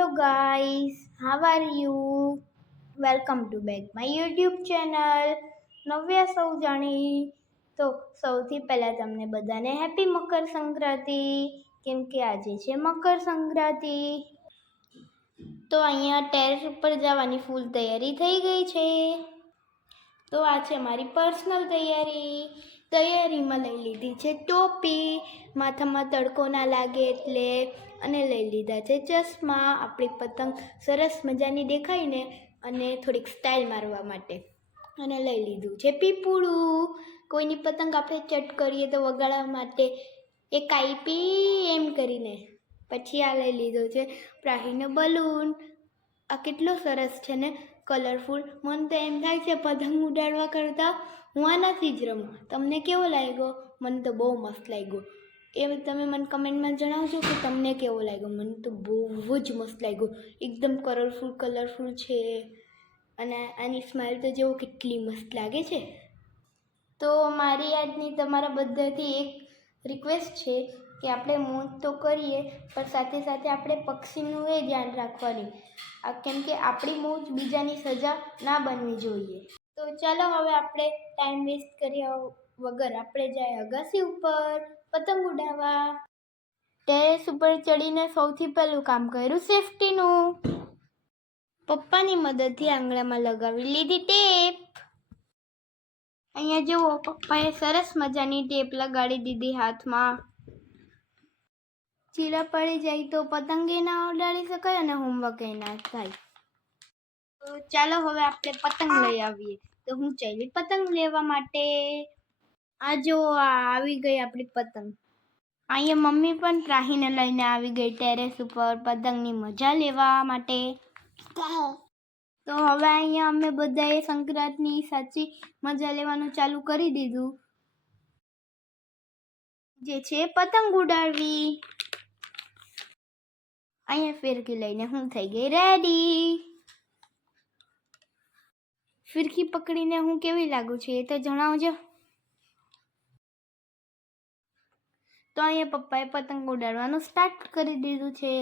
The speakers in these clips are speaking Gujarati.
Hello guys, how are you? Welcome to back my YouTube channel. Navya સૌ જાણી તો સૌથી પહેલાં તમને બધાને હેપી મકર સંક્રાંતિ, કેમ કે આજે છે મકર સંક્રાંતિ. તો અહીંયા ટેરેસ ઉપર જવાની ફૂલ તૈયારી થઈ ગઈ છે. તો આ છે મારી પર્સનલ તૈયારીમાં લઈ લીધી છે ટોપી, માથામાં તડકો ના લાગે એટલે, અને લઈ લીધા છે ચશ્મા. આપણી પતંગ સરસ મજાની દેખાય ને અને થોડીક સ્ટાઇલ મારવા માટે. અને લઈ લીધું છે પીપુડું, કોઈની પતંગ આપણે ચટ કરીએ તો વગાડવા માટે એ કાપી એમ કરીને. પછી આ લઈ લીધો છે પ્રાહીનો બલૂન. આ કેટલો સરસ છે ને, કલરફુલ. મને તો એમ થાય છે પતંગ ઉડાડવા કરતાં હું આનાથી જ રમું. તમને કેવો લાગ્યો? મને તો બહુ મસ્ત લાગ્યો. એ તમે મને કમેન્ટમાં જણાવજો કે તમને કેવો લાગ્યો. મને તો બહુ જ મસ્ત લાગ્યો, એકદમ કલરફુલ છે. અને આની સ્માઇલ તો જેવો કેટલી મસ્ત લાગે છે. તો મારી આજની તમારા બધાથી એક રિક્વેસ્ટ છે કે આપણે મોજ તો કરીએ પણ સાથે સાથે આપણે પક્ષીનું એ ધ્યાન રાખવાની, કેમ કે આપણી મોજ બીજાની સજા ના બનવી જોઈએ. તો ચાલો હવે આપણે ટાઈમ વેસ્ટ કર્યા વગર આપણે જાય અગાસી ઉપર પતંગ ઉડાવવા. ટેરેસ ઉપર ચડીને સૌથી પહેલું કામ કર્યું સેફટીનું. પપ્પાની મદદથી આંગળામાં લગાવી લીધી ટેપ. અહીંયા જુઓ, પપ્પાએ સરસ મજાની ટેપ લગાડી દીધી હાથમાં. ચીરા પડી જાય તો પતંગ એ ના ઉડાડી શકાય અને હોમવર્ક એ ના થાય. તો ચાલો હવે આપણે પતંગ લઈ આવીએ. તો હું ચાલી પતંગ લેવા માટે. આ જો આવી ગઈ આપણી પતંગ. અહીંયા મમ્મી પણ પ્રાહીને લઈને આવી ગઈ ટેરેસ ઉપર પતંગની મજા લેવા માટે. તો હવે અહીંયા અમે બધાએ સંક્રાંતની સાચી મજા લેવાનું ચાલુ કરી દીધું, જે છે પતંગ ઉડાડવી. અહીંયા ફિરકી લઈને હું થઈ ગઈ રેડી. ફિરકી પકડીને હું કેવી લાગુ છું એ તો જણાવજો. તો અહીંયા પપ્પાએ પતંગ ઉડાડવાનું સ્ટાર્ટ કરી દીધું છે.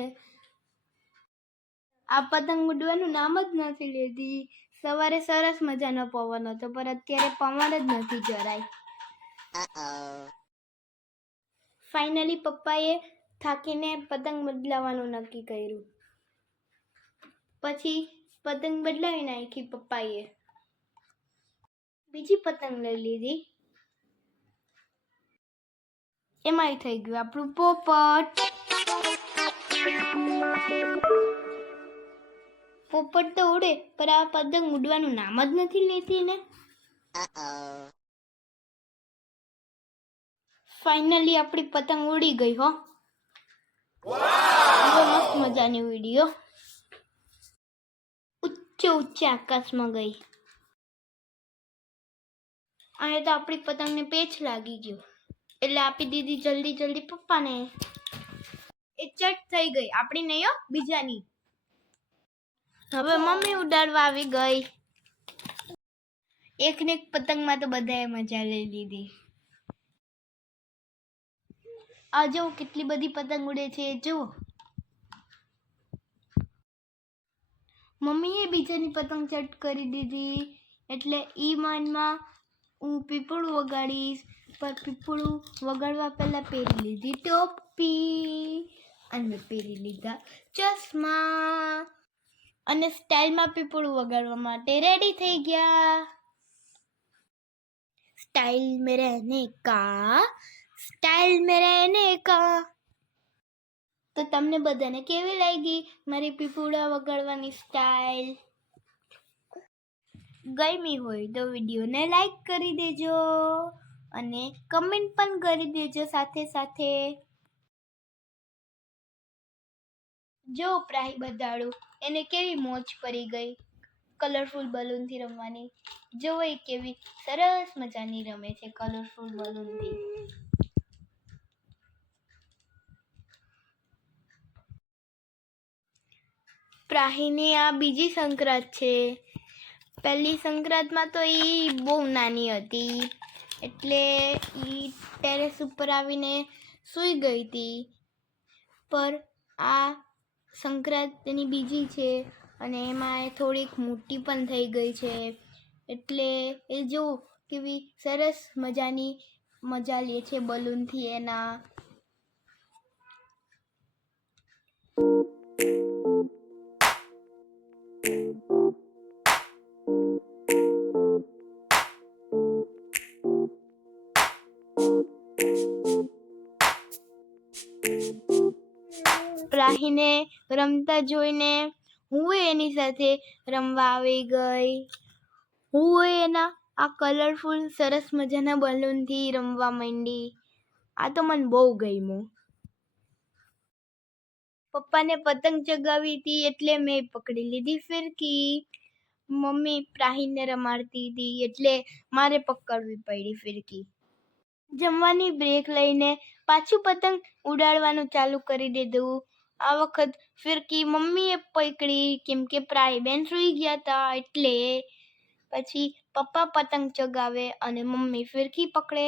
આ પતંગ ઉડવાનું નામ જ નથી લેતી. સવારે સરસ મજાનો પવન હતો પણ અત્યારે પવન જ નથી જરાય. ફાઇનલી પપ્પાએ થાકીને પતંગ બદલાવાનું નક્કી કર્યું. પછી પતંગ બદલાવી નાખી પપ્પાએ. બીજી પતંગ લઈ લીધી. એમાંય થઈ ગયું આપણું પોપટ. પોપટ તો ઉડે પણ આ પતંગ ઉડવાનું નામ જ નથી લેતી ને. ફાઇનલી આપણી પતંગ ઉડી ગઈ હો. મસ્ત મજાની વિડીયો ઊંચે આકાશમાં ગઈ. અને તો આપણી પતંગને પેચ લાગી ગયો એટલે આપી દીધી જલ્દી પપ્પાને. એ ચટ થઈ ગઈ, આપણી નહીં હો, બીજાની. હવે મમ્મી ઉડાડવા આવી ગઈ. એક ને એક પતંગમાં તો બધાએ મજા લઈ લીધી. આ જો કેટલી બધી પતંગ ઉડે છે જુઓ. મમ્મીએ બીજાની પતંગ ચટ કરી દીધી એટલે ઈ માનમાં હું પીપળું વગાડીશ. પર પીપળું વગાડવા પહેલા પહેરી લીધી ટોપી અને પહેરી લીધા ચશ્મા અને સ્ટાઇલમાં પીપળું વગાડવા માટે રેડી થઈ ગયા. સ્ટાઇલ મેં રહેને કા. તો તમને બધાને કેવી લાગી મારી પીપુડા વગાડવાની સ્ટાઇલ? ગમી હોય તો વિડીયોને લાઈક કરી દેજો અને કમેન્ટ પણ કરી દેજો સાથે. જો પ્રાહી બધાડું એને કેવી મોજ પડી ગઈ કલરફુલ બલૂનથી રમવાની. જો એ કેવી સરસ મજાની રમે છે કલરફુલ બલૂનથી. પ્રાહીની આ બીજી સંક્રાંત છે. પહેલી સંક્રાંતમાં તો એ બહુ નાની હતી એટલે એ ટેરેસ ઉપર આવીને સૂઈ ગઈ હતી. પર આ સંક્રાંતિની બીજી છે અને એમાં એ થોડીક મોટી પણ થઈ ગઈ છે, એટલે એ જો કેવી સરસ મજાની મજા લે છે બલૂનથી એના. પ્રાહીને રમતા જોઈને હું એની સાથે રમવા આવી ગઈ. હું એના આ કલરફુલ સરસ મજાના બલૂનથી રમવા માંડી. આ તો મને બહુ ગમ્યું. પપ્પાને પતંગ ચગાવી હતી એટલે મેં પકડી લીધી ફિરકી. મમ્મી પ્રાહીને રમાડતી હતી એટલે મારે પકડવી પડી ફિરકી. જમવાની બ્રેક લઈને પાછું પતંગ ઉડાડવાનું ચાલુ કરી દીધું. આ વખત ફિરકી મમ્મીએ પકડી કેમ કે પ્રાહી બેન સૂઈ ગયા હતા એટલે. પછી પપ્પા પતંગ ચગાવે અને મમ્મી ફિરકી પકડે.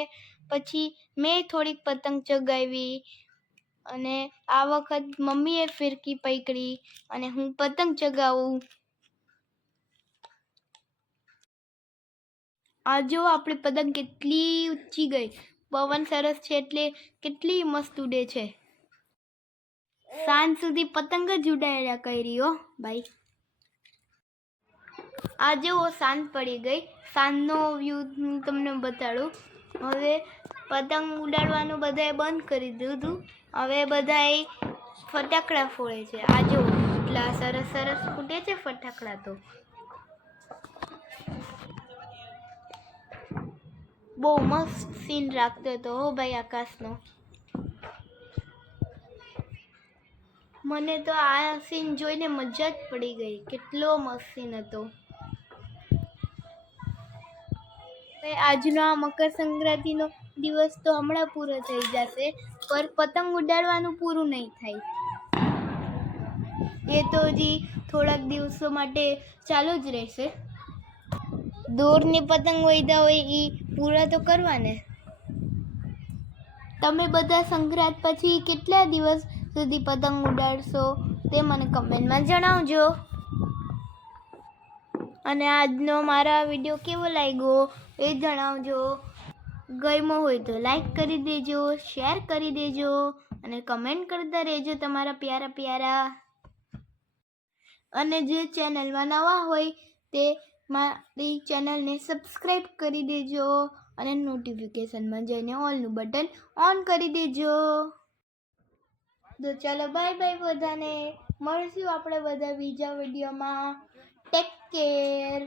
પછી મેં થોડીક પતંગ ચગાવી અને આ વખત મમ્મીએ ફિરકી પકડી અને હું પતંગ ચગાવું. આ જો આપણી પતંગ કેટલી ઊંચી ગઈ. પવન સરસ છે એટલે કેટલી મસ્ત ઉડે છે. સાંજ સુધી પતંગ જ ઉડાડ્યા કરી હો ભાઈ. આ જો સાંજ પડી ગઈ. સાંજનો વ્યૂ હું તમને બતાડું. હવે પતંગ ઉડાડવાનું બધાએ બંધ કરી દીધું. હવે બધાએ ફટાકડા ફોડે છે. આ જો એટલા સરસ સરસ ફૂટે છે ફટાકડા તો. બહુ મસ્ત સીન રાખતો હતો હો ભાઈ આકાશનો. મને તો આ સીન જોઈને મજા જ પડી ગઈ. કેટલો મસ્ત સીન હતો. આજનો આ મકર સંક્રાંતિનો દિવસ તો હમણાં પૂરો થઈ જશે, પર પતંગ ઉડાડવાનું પૂરું નહીં થાય. એ તો હજી થોડાક દિવસો માટે ચાલુ જ રહેશે. દોરની પતંગ વૈધા હોય એ પૂરા તો કરવા ને. તમે બધા સંક્રાંત પછી કેટલા દિવસ સુધી પતંગ ઉડાડશો તે મને કમેન્ટમાં જણાવજો. અને આજનો મારા વિડીયો કેવો લાગ્યો એ જણાવજો. ગમ્યો હોય તો લાઈક કરી દેજો, શેર કરી દેજો અને કમેન્ટ કરતા રહેજો તમારા પ્યારા પ્યારા. અને જે ચેનલમાં નવા હોય તે મારી ચેનલને સબસ્ક્રાઈબ કરી દેજો અને નોટિફિકેશનમાં જઈને ઓલનું બટન ઓન કરી દેજો. તો ચાલો બાય બાય બધાને. મળશું આપણે બધા બીજા વિડીયોમાં. Take care.